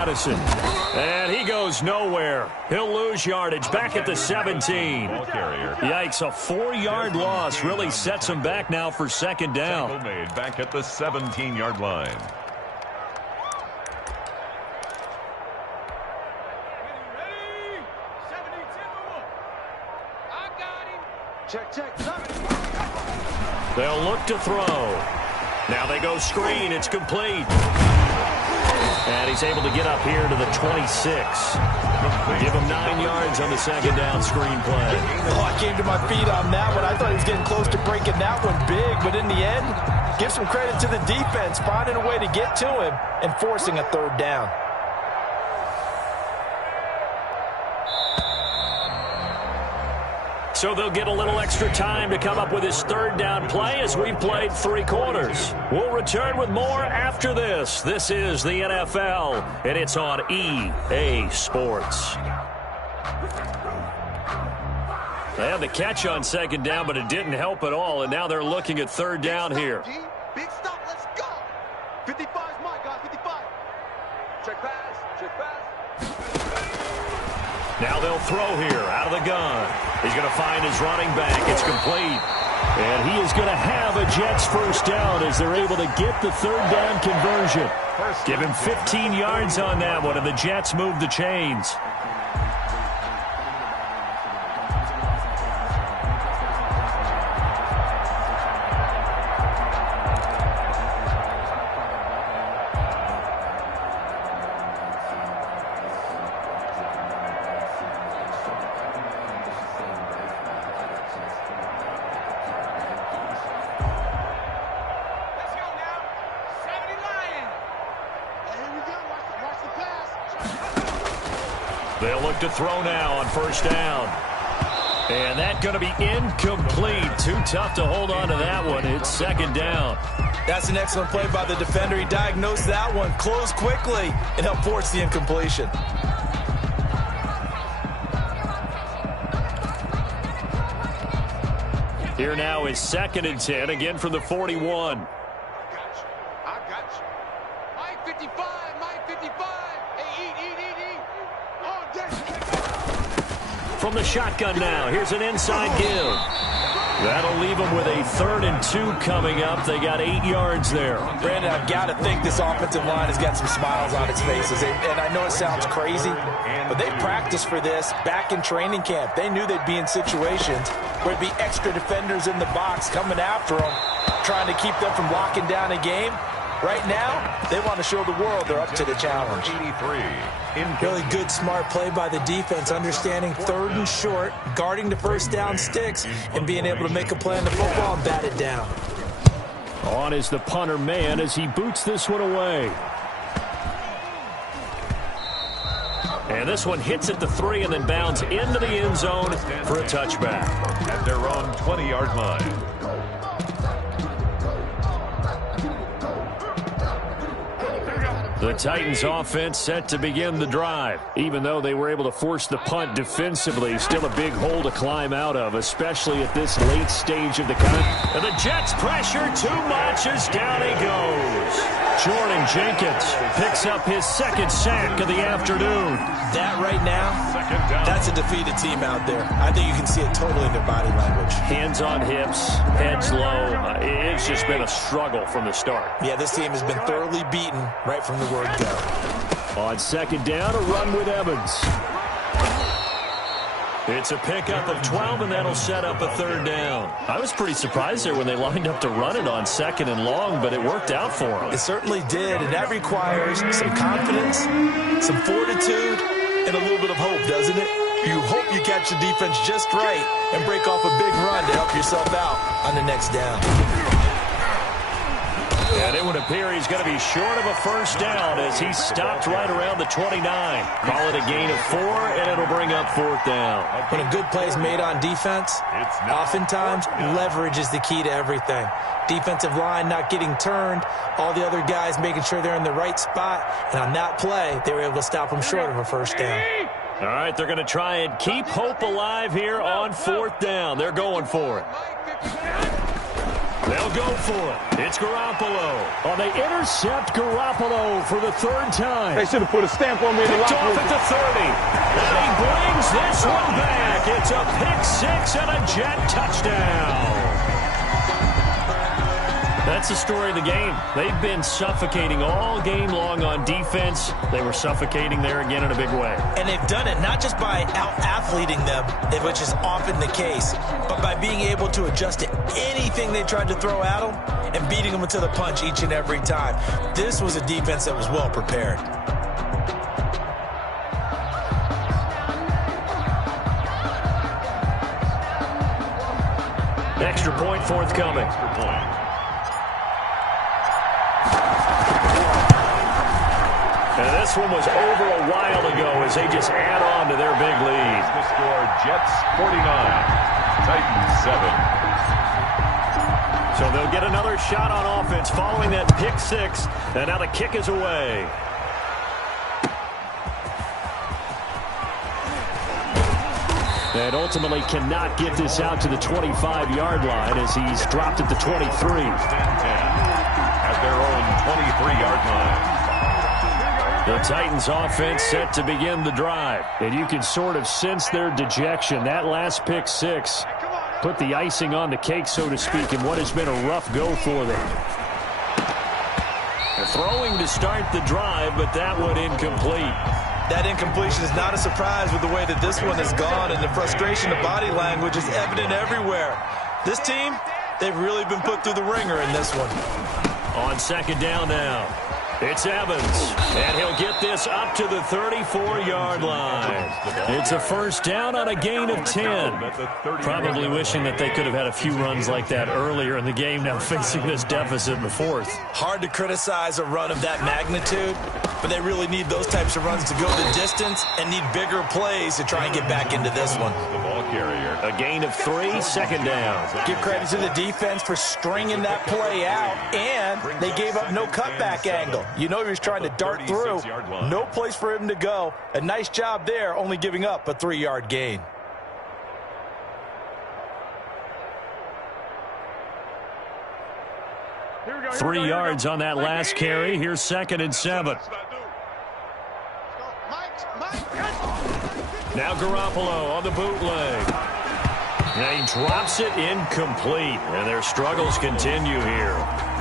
And he goes nowhere. He'll lose yardage back at the 17. Yikes, a 4-yard loss really sets him back now for second down. Tackle made back at the 17-yard line. They'll look to throw. Now they go screen. It's complete. And he's able to get up here to the 26. Give him 9 yards on the second down screen play. Oh, I came to my feet on that one. I thought he was getting close to breaking that one big, but in the end, give some credit to the defense, finding a way to get to him and forcing a third down. So they'll get a little extra time to come up with his third down play as we've played 3 quarters. We'll return with more after this. This is the NFL, and it's on EA Sports. They had the catch on second down, but it didn't help at all, and now they're looking at third down here. Big stop, let's go. 55 is my guy, 55. Check pass, check pass. Now they'll throw here out of the gun. He's going to find his running back. It's complete. And he is going to have a Jets first down as they're able to get the third down conversion. Give him 15 yards on that one, and the Jets move the chains. They'll look to throw now on first down. And that's going to be incomplete. Too tough to hold on to that one. It's second down. That's an excellent play by the defender. He diagnosed that one, closed quickly, and helped force the incompletion. Here now is 2nd and 10, again from the 41. I got you. Mike 55, Mike 55. Hey, eat. From the shotgun now, here's an inside give. That'll leave them with a 3rd and 2 coming up. They got 8 yards there. Brandon, I've got to think this offensive line has got some smiles on its faces. And I know it sounds crazy, but they practiced for this back in training camp. They knew they'd be in situations where there'd be extra defenders in the box coming after them, trying to keep them from locking down a game. Right now, they want to show the world they're up to the challenge. 83. Really good, smart play by the defense, understanding 3rd and short, guarding the first down sticks, and being able to make a play on the football and bat it down. On is the punter man as he boots this one away. And this one hits at the 3 and then bounds into the end zone for a touchback. At their own 20-yard line. The Titans offense set to begin the drive. Even though they were able to force the punt defensively, still a big hole to climb out of, especially at this late stage of the contest. And the Jets pressure too much as down he goes. Jordan Jenkins picks up his 2nd sack of the afternoon. That right now, that's a defeated team out there. I think you can see it totally in their body language. Hands on hips, heads low. It's just been a struggle from the start. Yeah, this team has been thoroughly beaten right from the word go. On second down, a run with Evans. It's a pickup of 12, and that'll set up a 3rd down. I was pretty surprised there when they lined up to run it on 2nd and long, but it worked out for them. It certainly did, and that requires some confidence, some fortitude, and a little bit of hope, doesn't it? You hope you catch the defense just right and break off a big run to help yourself out on the next down. And it would appear he's going to be short of a first down as he stopped right around the 29. Call it a gain of 4, and it'll bring up 4th down. When a good play is made on defense, oftentimes leverage is the key to everything. Defensive line not getting turned, all the other guys making sure they're in the right spot, and on that play, they were able to stop them short of a first down. All right, they're going to try and keep hope alive here on 4th down. They're going for it. They'll go for it. It's Garoppolo. Oh, they intercept Garoppolo for the third time. They should have put a stamp on me in the Picked locker off room. at the 30. And he brings this one back. It's a pick six and a Jet touchdown. That's the story of the game. They've been suffocating all game long on defense. They were suffocating there again in a big way. And they've done it not just by out-athleting them, which is often the case, but by being able to adjust to anything they tried to throw at them and beating them to the punch each and every time. This was a defense that was well prepared. Extra point forthcoming. Extra point. And this one was over a while ago as they just add on to their big lead. The score, Jets 49, Titans 7. So they'll get another shot on offense following that pick six. And now the kick is away. And ultimately cannot get this out to the 25-yard line as he's dropped at the 23. At their own 23-yard line. The Titans offense set to begin the drive. And you can sort of sense their dejection. That last pick six put the icing on the cake, so to speak, in what has been a rough go for them. They're throwing to start the drive, but that one incomplete. That incompletion is not a surprise with the way that this one has gone, and the frustration of body language is evident everywhere. This team, they've really been put through the ringer in this one. On second down now, it's Evans, and he'll get this up to the 34-yard line. It's a first down on a gain of 10. Probably wishing that they could have had a few runs like that earlier in the game, now facing this deficit in the fourth. Hard to criticize a run of that magnitude, but they really need those types of runs to go the distance and need bigger plays to try and get back into this one. The ball carrier. A gain of 3, second down. Give credit to the defense for stringing that play out, and they gave up no cutback angle. You know he was trying to dart through. No place for him to go. A nice job there, only giving up a 3-yard gain. Here we go, 3 yards on that last carry. Here's second and 7. Now Garoppolo on the bootleg. Now he drops it incomplete, and their struggles continue here.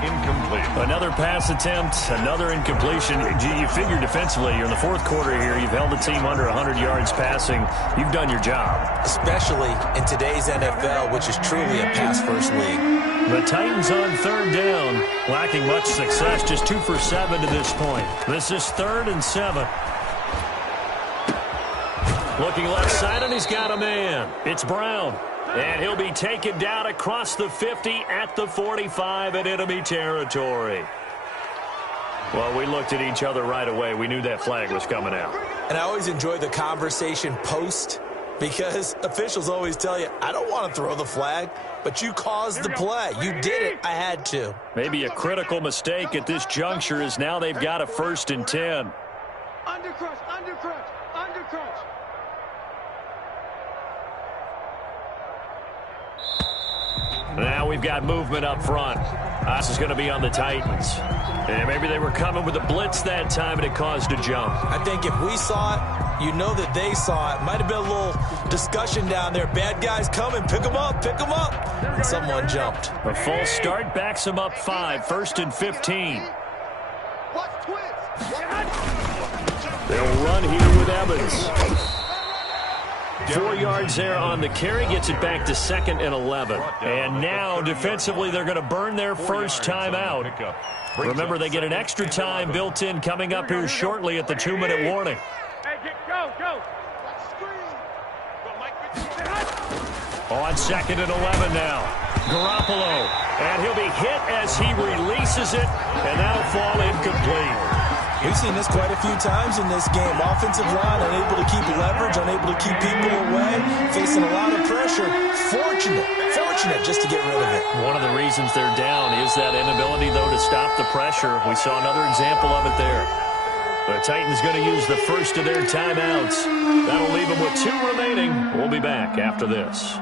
Incomplete. Another pass attempt, another incompletion. You figure defensively, you're in the fourth quarter here. You've held the team under 100 yards passing. You've done your job. Especially in today's NFL, which is truly a pass-first league. The Titans on third down, lacking much success, just 2 for 7 to this point. This is 3rd and 7. Looking left side, and he's got a man. It's Brown. And he'll be taken down across the 50 at the 45 in enemy territory. Well, we looked at each other right away. We knew that flag was coming out. And I always enjoy the conversation post, because officials always tell you, I don't want to throw the flag, but you caused the play. You did it. I had to. Maybe a critical mistake at this juncture is now they've got a 1st and 10. Undercrunch, undercrunch, undercrunch. Now we've got movement up front. This is going to be on the Titans. And maybe they were coming with a blitz that time, and it caused a jump. I think if we saw it, you know that they saw it. Might have been a little discussion down there. Bad guys coming. Pick them up. Pick them up. And someone jumped. A false start backs them up 5. 1st and 15. Watch twist. They'll run here with Evans. 4 yards there on the carry, gets it back to 2nd and 11. And now, defensively, they're going to burn their first time out. Remember, they get an extra time built in coming up here shortly at the 2-minute warning. Hey, go, go. On 2nd and 11 now. Garoppolo. And he'll be hit as he releases it, and that'll fall incomplete. We've seen this quite a few times in this game. Offensive line unable to keep leverage, unable to keep people away, facing a lot of pressure. Fortunate just to get rid of it. One of the reasons they're down is that inability, though, to stop the pressure. We saw another example of it there. The Titans going to use the first of their timeouts. That'll leave them with 2 remaining. We'll be back after this.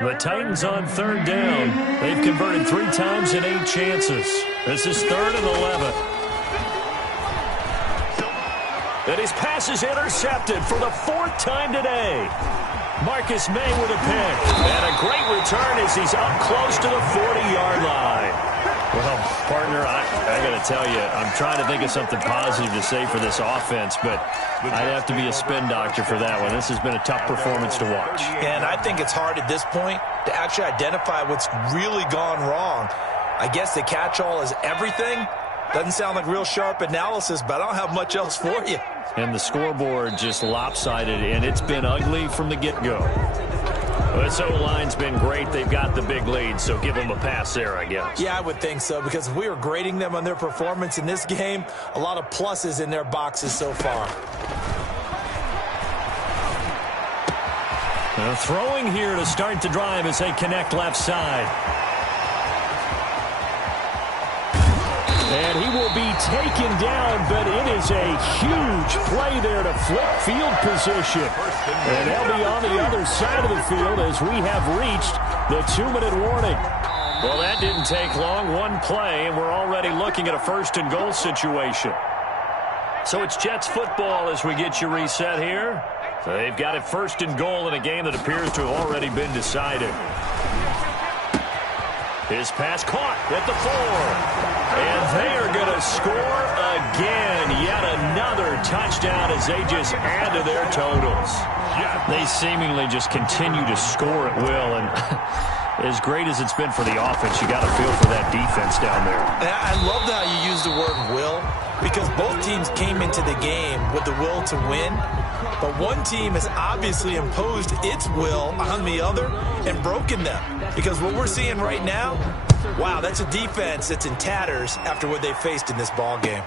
The Titans on third down. They've converted 3 times in 8 chances. This is 3rd and 11. And his pass is intercepted for the 4th time today. Marcus May with a pick. And a great return as he's up close to the 40-yard line. Well, partner, I got to tell you, I'm trying to think of something positive to say for this offense, but I'd have to be a spin doctor for that one. This has been a tough performance to watch. And I think it's hard at this point to actually identify what's really gone wrong. I guess the catch-all is everything. Doesn't sound like real sharp analysis, but I don't have much else for you. And the scoreboard just lopsided, and it's been ugly from the get-go. Well, this O-line's been great. They've got the big lead, so give them a pass there, I guess. Yeah, I would think so, because if we were grading them on their performance in this game, a lot of pluses in their boxes so far. Now throwing here to start the drive as they connect left side. And he will be taken down, but it is a huge play there to flip field position. And they'll be on the other side of the field as we have reached the 2-minute warning. Well, that didn't take long. One play, and we're already looking at a 1st and goal situation. So it's Jets football as we get you reset here. So they've got it 1st and goal in a game that appears to have already been decided. His pass caught at the 4. And they are going to score again. Yet another touchdown as they just add to their totals. They seemingly just continue to score at will. And as great as it's been for the offense, you got to feel for that defense down there. I love how you use the word will, because both teams came into the game with the will to win. But one team has obviously imposed its will on the other and broken them. Because what we're seeing right now, wow, that's a defense that's in tatters after what they faced in this ball game.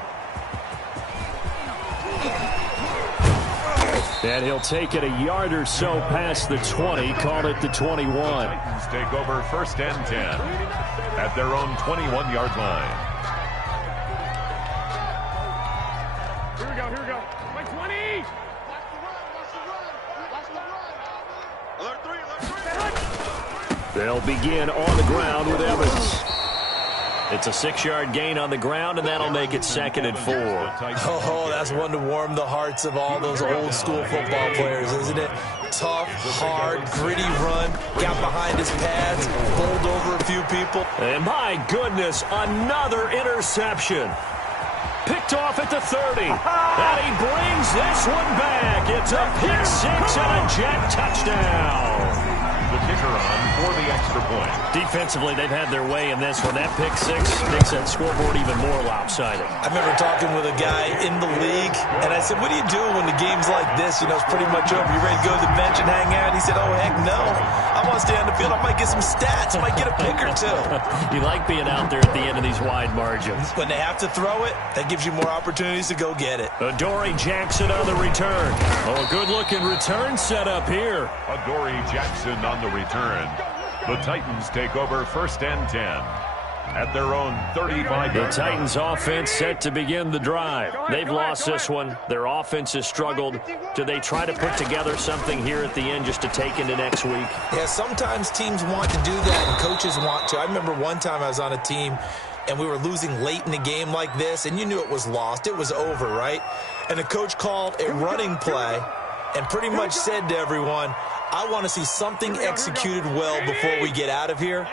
And he'll take it a yard or so past the 20, call it the 21. The Titans take over 1st and 10 at their own 21-yard line. Here we go. Like 20! Alert 3. They'll begin on the ground with Evans. It's a 6-yard gain on the ground, and that'll make it 2nd and 4. Oh, that's one to warm the hearts of all those old school football players, isn't it? Tough, hard, gritty run, got behind his pads, bowled over a few people. And my goodness, another interception. Picked off at the 30. And he brings this one back. It's a pick 6 and a Jet touchdown. The kicker on for the extra point. Defensively, they've had their way in this one. That pick 6 makes that scoreboard even more lopsided. I remember talking with a guy in the league, and I said, what do you do when the game's like this? You know, it's pretty much over. You ready to go to the bench and hang out? He said, oh, heck no. I want to stay on the field. I might get some stats. I might get a pick or 2. You like being out there at the end of these wide margins. When they have to throw it, that gives you more opportunities to go get it. Adoree Jackson on the return. Oh, a good-looking return set up here. Adoree Jackson on the return. The Titans take over 1st and 10 at their own 35-yard line. The Titans offense set to begin the drive. They've lost this one. Their offense has struggled. Do they try to put together something here at the end just to take into next week? Yeah, sometimes teams want to do that and coaches want to. I remember one time I was on a team and we were losing late in the game like this, and you knew it was lost. It was over, right? And the coach called a running play and pretty much said to everyone, I want to see something executed well before we get out of here.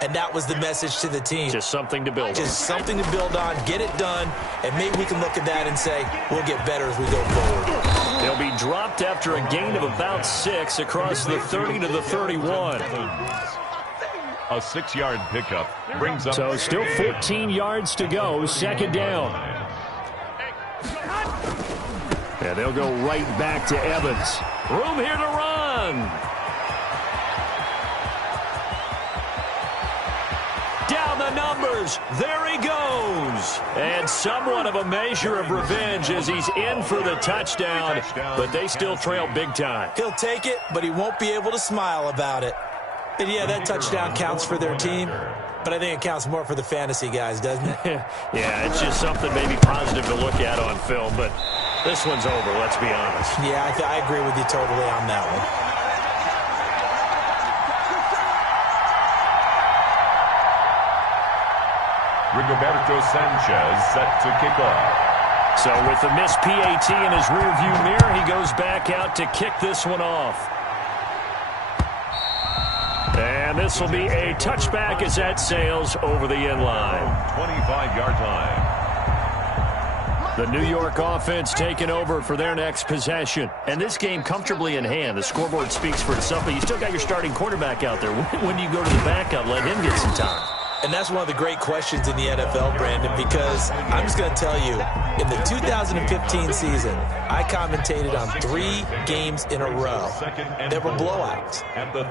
And that was the message to the team. Just something to build on. Just something to build on, get it done, and maybe we can look at that and say, we'll get better as we go forward. They'll be dropped after a gain of about 6 across the 30 to the 31. A 6-yard pickup brings up. So still 14 yards to go, 2nd down. And they'll go right back to Evans. Room here to run. Down the numbers. There he goes. And somewhat of a measure of revenge as he's in for the touchdown. But they still trail big time. He'll take it, but he won't be able to smile about it. And yeah, that touchdown counts for their team. But I think it counts more for the fantasy guys, doesn't it? Yeah, it's just something maybe positive to look at on film. But this one's over, let's be honest. Yeah, I agree with you totally on that one. Rigoberto Sanchez set to kick off. So with the missed PAT in his rearview mirror, he goes back out to kick this one off. And this will be a touchback as that sails over the end line. 25-yard line. The New York offense taking over for their next possession. And this game comfortably in hand. The scoreboard speaks for itself, but you still got your starting quarterback out there. When do you go to the backup, let him get some time? And that's one of the great questions in the NFL, Brandon, because I'm just going to tell you, in the 2015 season, I commentated on 3 games in a row. There were blowouts.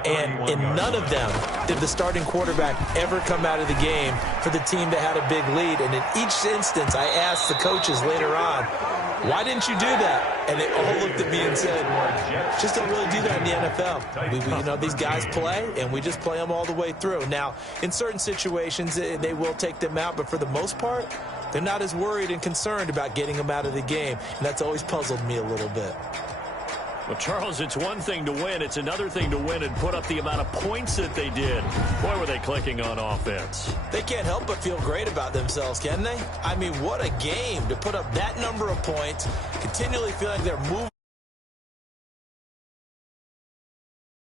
And in none of them did the starting quarterback ever come out of the game for the team that had a big lead. And in each instance, I asked the coaches later on, why didn't you do that? And they all looked at me and said, just don't really do that in the NFL. You know, these guys play, and we just play them all the way through. Now, in certain situations, they will take them out, but for the most part, they're not as worried and concerned about getting them out of the game. And that's always puzzled me a little bit. Well, Charles, it's one thing to win. It's another thing to win and put up the amount of points that they did. Boy, were they clicking on offense. They can't help but feel great about themselves, can they? I mean, what a game to put up that number of points, continually feeling they're moving.